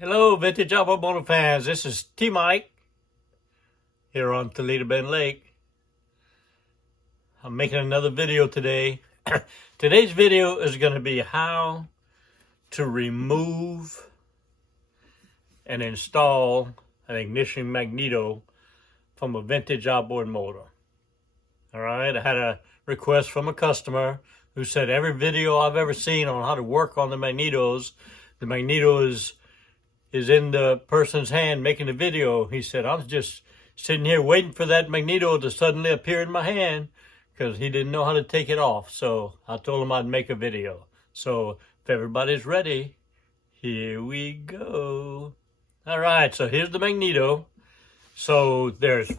Hello, Vintage Outboard Motor fans. This is T-Mike here on Toledo Bend Lake. I'm making another video today. Today's video is going to be how to remove and install an ignition magneto from a vintage outboard motor. All right, I had a request from a customer who said every video I've ever seen on how to work on the magneto is in the person's hand making the video. He said, I was just sitting here waiting for that magneto to suddenly appear in my hand because he didn't know how to take it off. So I told him I'd make a video. So if everybody's ready, here we go. All right, so here's the magneto. So there's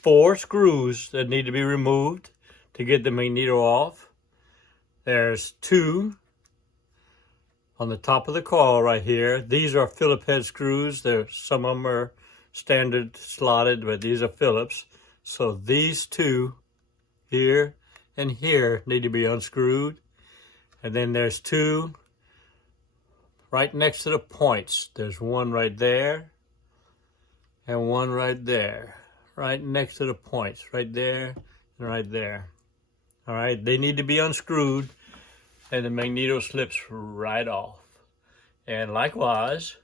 4 screws that need to be removed to get the magneto off. There's 2 on the top of the coil right here. These are Phillips head screws. Some of them are standard slotted, but these are Phillips. So these 2 here and here need to be unscrewed. And then there's 2 right next to the points. There's one right there and one right there. Right next to the points, right there and right there. All right, they need to be unscrewed and the magneto slips right off. And likewise,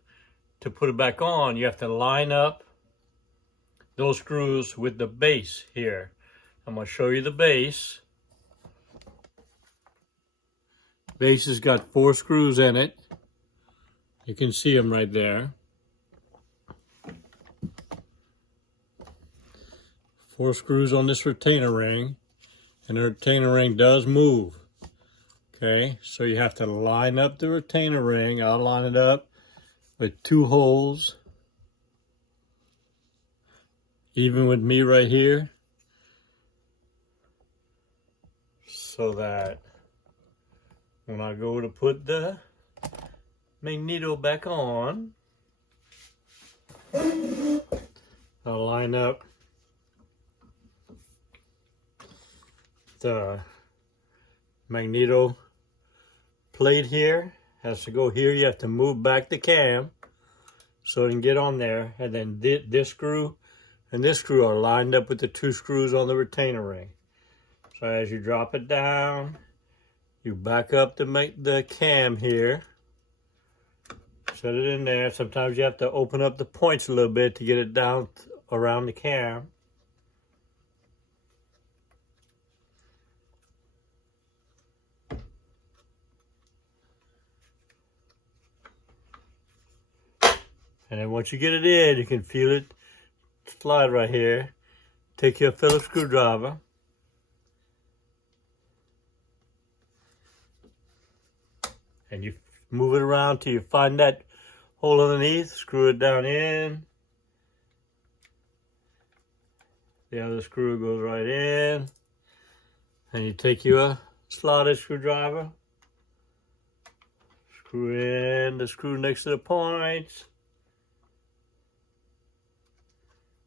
to put it back on, you have to line up those screws with the base here. I'm going to show you the base. Base has got 4 screws in it. You can see them right there. 4 screws on this retainer ring, and the retainer ring does move. Okay, so you have to line up the retainer ring. I'll line it up with 2 holes, even with me right here, so that when I go to put the magneto back on, I'll line up the magneto plate here. Has to go here. You have to move back the cam so it can get on there, and then this screw and this screw are lined up with the 2 screws on the retainer ring. So as you drop it down, you back up to make the cam here, set it in there. Sometimes you have to open up the points a little bit to get it down around the cam. And then once you get it in, you can feel it slide right here. Take your Phillips screwdriver. And you move it around till you find that hole underneath. Screw it down in. The other screw goes right in. And you take your slotted screwdriver. Screw in the screw next to the points.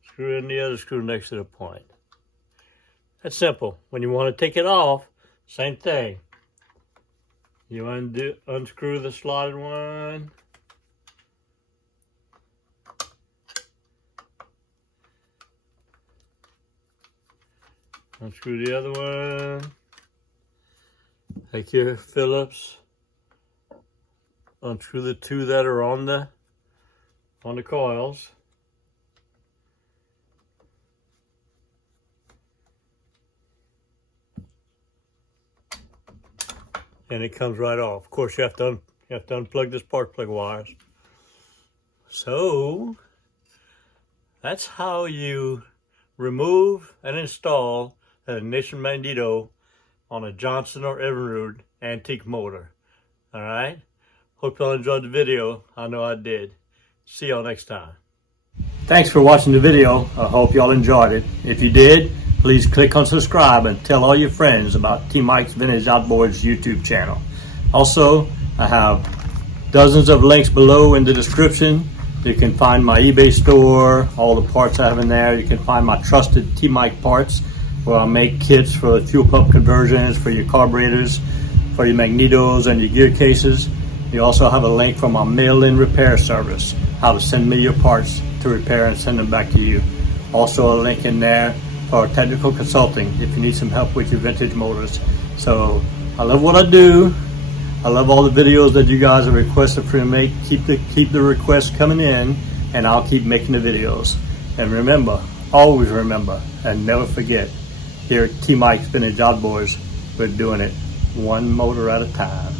Screw in the other screw next to the point. That's simple. When you want to take it off, same thing. You unscrew the slotted one. Unscrew the other one. Take your Phillips. Unscrew the 2 that are on the coils. And it comes right off. Of course, you have to unplug the spark plug wires. So that's how you remove and install an ignition magneto on a Johnson or Evinrude antique motor. All right. Hope y'all enjoyed the video. I know I did. See y'all next time. Thanks for watching the video. I hope y'all enjoyed it. If you did, please click on subscribe and tell all your friends about T-Mike's Vintage Outboards YouTube channel. Also, I have dozens of links below in the description. You can find my eBay store, all the parts I have in there. You can find my trusted T-Mike parts, where I make kits for fuel pump conversions, for your carburetors, for your magnetos and your gear cases. You also have a link for my mail-in repair service, how to send me your parts to repair and send them back to you. Also a link in there for technical consulting if you need some help with your vintage motors. So I love what I do. I love all the videos that you guys have requested for me to make. Keep the requests coming in, and I'll keep making the videos. And remember, always remember, and never forget, here at T Mike's Vintage Outboards, we're doing it one motor at a time.